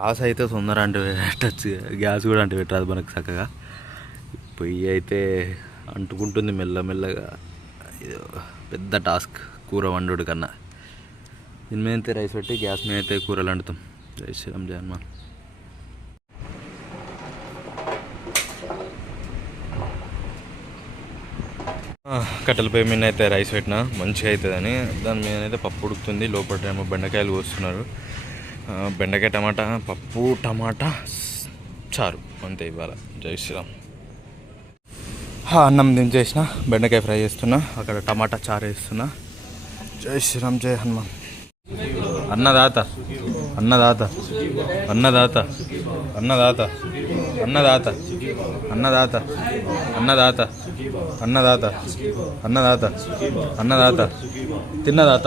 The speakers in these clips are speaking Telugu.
గ్యాస్ అయితే తొందర అంటే పెట్టచ్చు. గ్యాస్ కూడా అంటే పెట్టరాదు మనకు చక్కగా. పొయ్యి అయితే అంటుకుంటుంది మెల్లమెల్లగా. ఇది పెద్ద టాస్క్ కూర వండుడు కన్నా. దీని మీద అయితే రైస్ పెట్టి గ్యాస్ మీద అయితే కూరలు వండుతాం. జై శ్రీరామ్ జై కట్టెల పొయ్యి మీద అయితే రైస్ పెట్టిన. మంచిగా అవుతుందని. దాని మీద అయితే పప్పు ఉడుకుతుంది. లోపల ఏమో బెండకాయలు కోస్తున్నారు. బెండకాయ టమాటా పప్పు టమాటా చారు అంతే ఇవాళ జై శ్రీరామ్ అన్నం దించేసిన బెండకాయ ఫ్రై చేస్తున్నా అక్కడ టమాటా చారు వేస్తున్నా జై శ్రీరామ్ జై హనుమాన్ అన్నదాత అన్నదాత అన్నదాత అన్నదాత అన్నదాత అన్నదాత అన్నదాత అన్నదాత అన్నదాత అన్నదాత తిన్నదాత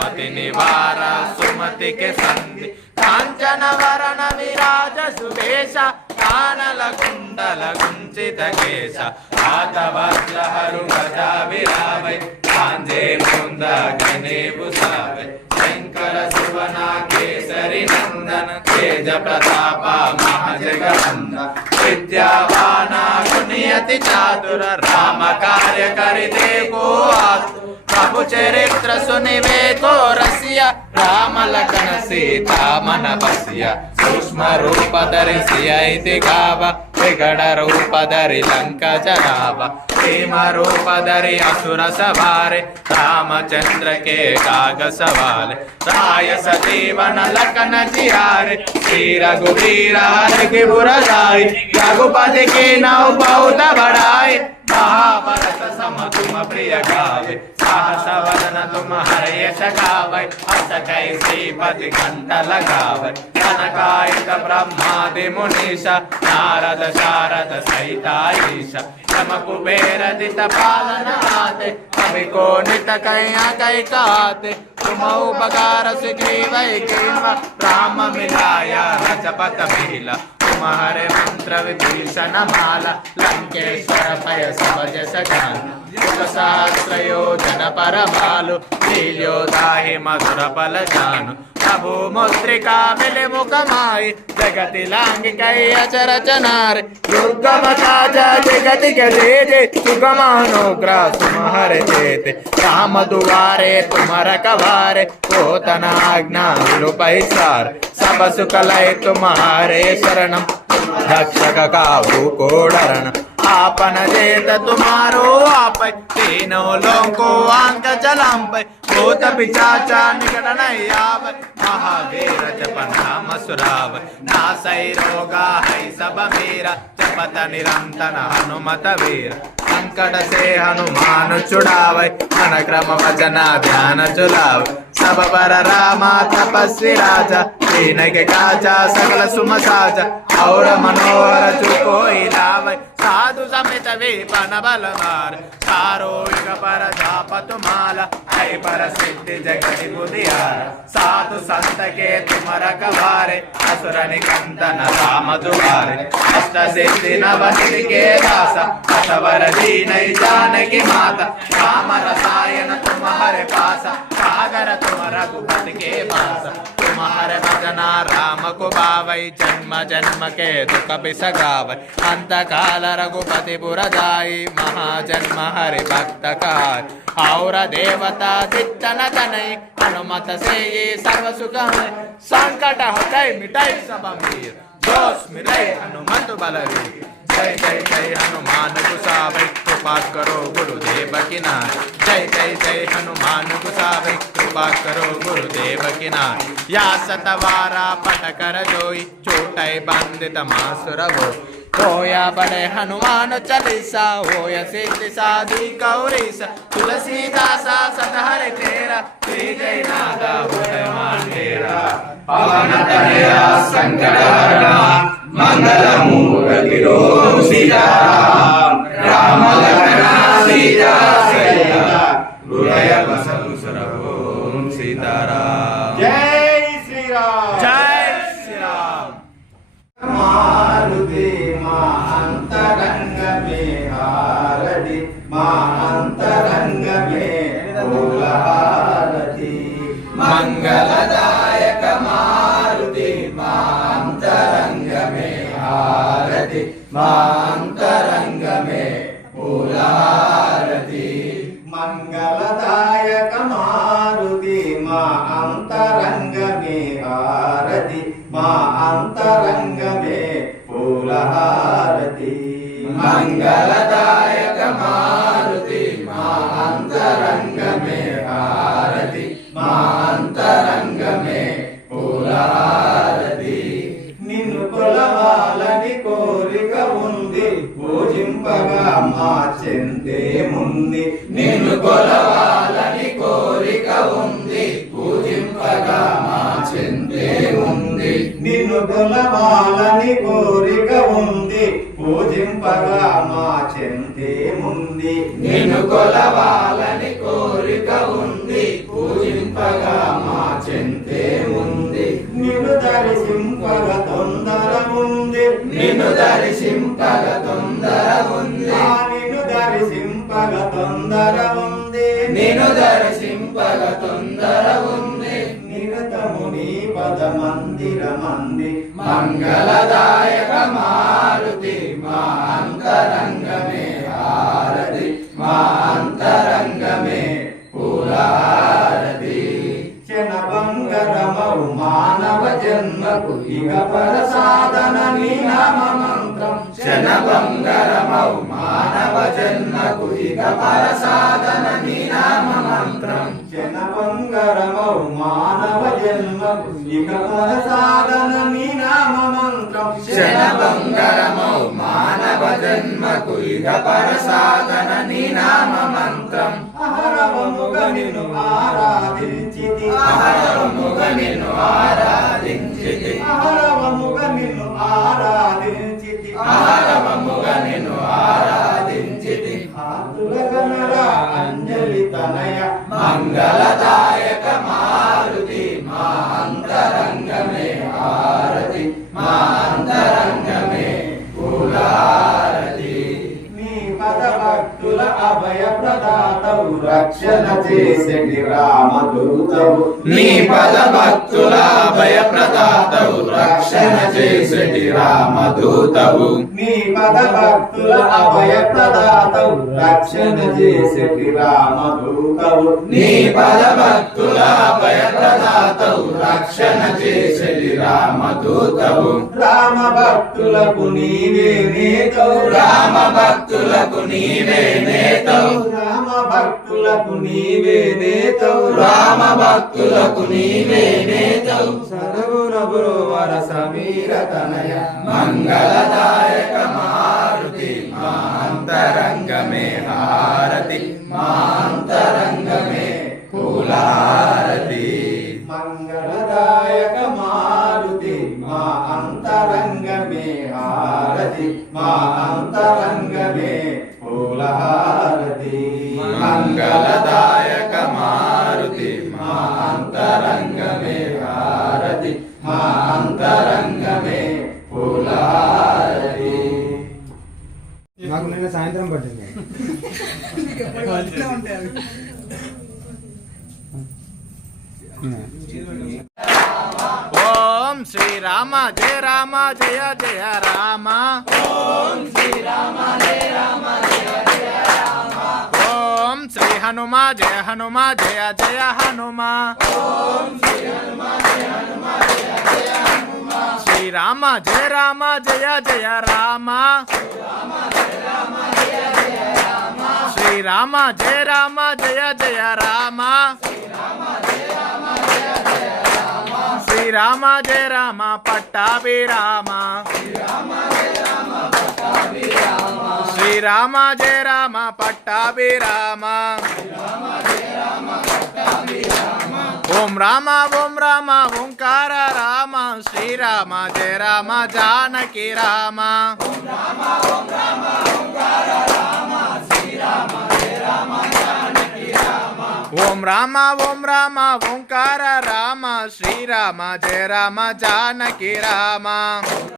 సుమతి నివార సుమతికి సంధి. కాంచన వరణ విరాజ సువేశ కానల కుండల కుంచిత కేశ. ఆతవజ్రహరు గజా విరావై కాంజే ముంద గణేవు సావై. శంకర సువన కేసరి నందన తేజ ప్రతాప మహాజగవంద విద్యావాన గుణియతి చాతుర రామ కార్యకరితే కో ప్రభు చరిత్ర సునివేతో రసియ రామ లఖన సీతా మన బసియ సూక్ష్మ రూప ధరిసి అయితే గావ విగడ రూపధరి లంక జనాభ భీమ రూపధరి అసుర సవారే రామచంద్రకే కాగ సవాలే రాయ సజీవన లకన జియారే శ్రీ రఘువీరారకి రఘుపతికి నౌ బౌత బడాయి మహాభారత प्रिय गावे साहस वदन तुम हर यश गावे अस कै श्रीपति कंठ लगावे कनकायक ब्रह्मादि मुनीश नारद शारद सहिता ईश यम कुबेर दित पालन आते कवि को नित कैया कै काते तुम उपकार सुग्रीव किन्व राम मिलाया रजपत मिला तुम्हारे मंत्र विभीषण माला लंकेश्वर भय सब जस जान యుగశాస్త్రయోజన పరమాలు నీల్యోదాహి మధుర బలజాను ప్రభు ముద్రికా ముఖమాయి జగతి లాంగికయ్య చరచనారి దుర్గమతాజ జగతి గజేజే సుగమానుగ్రహ సుమహర చేతి రామ దువారే తుమర కవారే పోతన ఆజ్ఞా విలుపైసార్ సభ సుఖలై తుమారే శరణం దక్షక కావు కోడరణం आपन देत तुम्हारो आप तीनों लोको अंक जलंपै भूत पिशाचा निकट नहीं आवै महावीर जपन नाम सुरावै नासै रोगा है सब मेरा जपत निरंतन हनुमत वीर సంకట సే హనుమాను చుడావై మన క్రమ వచన ధ్యాన చులావై సబర రామ తపస్వి రాజ దీనకి కాచా సకల సుమసాజ ఔర మనోహర చుకోయి లావై సాధు సమిత వీపన బలమార్ సారోళిక పరధాపతుమాల ఐ పరసిద్ధి జగతి బుధియార సాధు సంతకే తుమరక వారే అసురని కందన రామతు వారే అష్ట సిద్ధి నవనికే దాస. అసవర దీనై జానకి మాత. రామ రసాయన తుమహరి పాస. సాగర తుమ రఘుపతి के राम हर भजना राम को बावै जन्म जन्म के दुख बिसगावै अंत काल रघुपति पुरदाई महाजन्म हरि भक्त काल और देवता दित्तन कनई हनुमत से ये सर्व सुख संकट हटै मिटाई सब मीर दोष मिले हनुमत बलवीर जय जय जय हनुमान गुसावै कृपा करो गुरुदेव की नाय जय जय जय हनुमान गुसावै कृपा करो गुरुदेव की नाय या सतवारा पट कर जोई चोटै बंदित मासुर हो होया बड़े हनुमान चालीसा होया सिद्धि साधी कौरीसा तुलसीदासा सतहर तेरा श्री जय नादा हनुमान तेरा पवन तनया संकटहरणा मंगलमूर्तिरो सीताराम హారతి మా అంతరంగమే పూలహారతి మంగళదాయక మారుతి మా అంతరంగమే హారతి మా పూజింపగా మా చెందే ముంది. నిన్ను కొలవాలని కోరిక ఉంది. పూజింపగా మా ఉంది నిన్ను కొలవాలని కోరిక ఉంది. పూజింపగా మా చెందే ముంది. నిన్ను కొలవాలని కోరిక ఉంది. పూజింపగా మా చెంతే ఉంది నిన్ను దర్శింపగ తొందర ఉంది. నిన్ను దర్శింపగ తొందర ఉంది. నిన్ను దర్శింపగ తొందర ఉంది. నిన్ను దర్శింపగ తొందర ఉంది. నిరతము నీ పద మందిర మంది మంగళదాయక మారుతి మా అంతరంగమే జన్మకు ఇక పర సాధన నీ శనభంగరమౌ మానవ జన్మకు ఇక పర సాధన నామ మంత్రం మానవ జన్మకు ఇక పర సాధన నీ నామ మంత్రం మానవ జన్మకు ఇక పరసాధన నీ నామ మంత్రం. అహరవముగ నిన్ను ఆరాధించితి. అహరముగ నిన్ను ఆరాధించితి. అహరవముగ నిన్ను ఆరాధించితి. అహరముగ నిన్ను ఆరాధించితి. ఆతులగనరా అంజలి తనయ. మంగళదాయక రక్షణ చేసేటి రామదూతవు నీ పద భక్తుల భయ ప్రదాతవు రక్షణ చేసటి రామదూతవు. నీ పద భక్తుల అభయ ప్రదాతవు రక్షణ చేసేటి రామదూతవు. నీ పద భక్తుల అభయ ప్రదాతవు రక్షణ చేసటి రామదూతవు. రామ భక్తులకు నీవే నేతవు. రామ భక్తులకు నీవే నేతవు. రామ భక్తులకు నీవే నేతవు. రామ భక్తులకు నీవే నేతవు. సరగుణ బ్రోవర సమీర తనయ మంగళదాయక మారుతి మాంతరంగమే హారతి మాంతరంగమే పూలారతి. మంగళదాయక మారుతి మా అంతరంగమే హారతి మా అంతరంగమే పూలహారతి మంగళ జయ జయ రామ. ఓం శ్రీరామ జయ రామ జయ జయ రామ. ఓం శ్రీ హనుమ జయ హనుమ జయ జయ హనుమ. ఓం శ్రీ హనుమ జయ హనుమ జయ జయ హనుమ. శ్రీరామ జయ రామ జయ జయ రామ. శ్రీరామ జయ రామ జయ జయ రామ. శ్రీరామ జయ రామ పట్టాభి రామ శ్రీరామ జయ రామ పట్టాభి రామ ఓం రామ ఓం రామ ఓంకార రామ శ్రీరామ జయ రామ జానకి రామ. ఓం రామ ఓం రామ ఓంకార రామ శ్రీరామ జయ రామ జానకి రామ.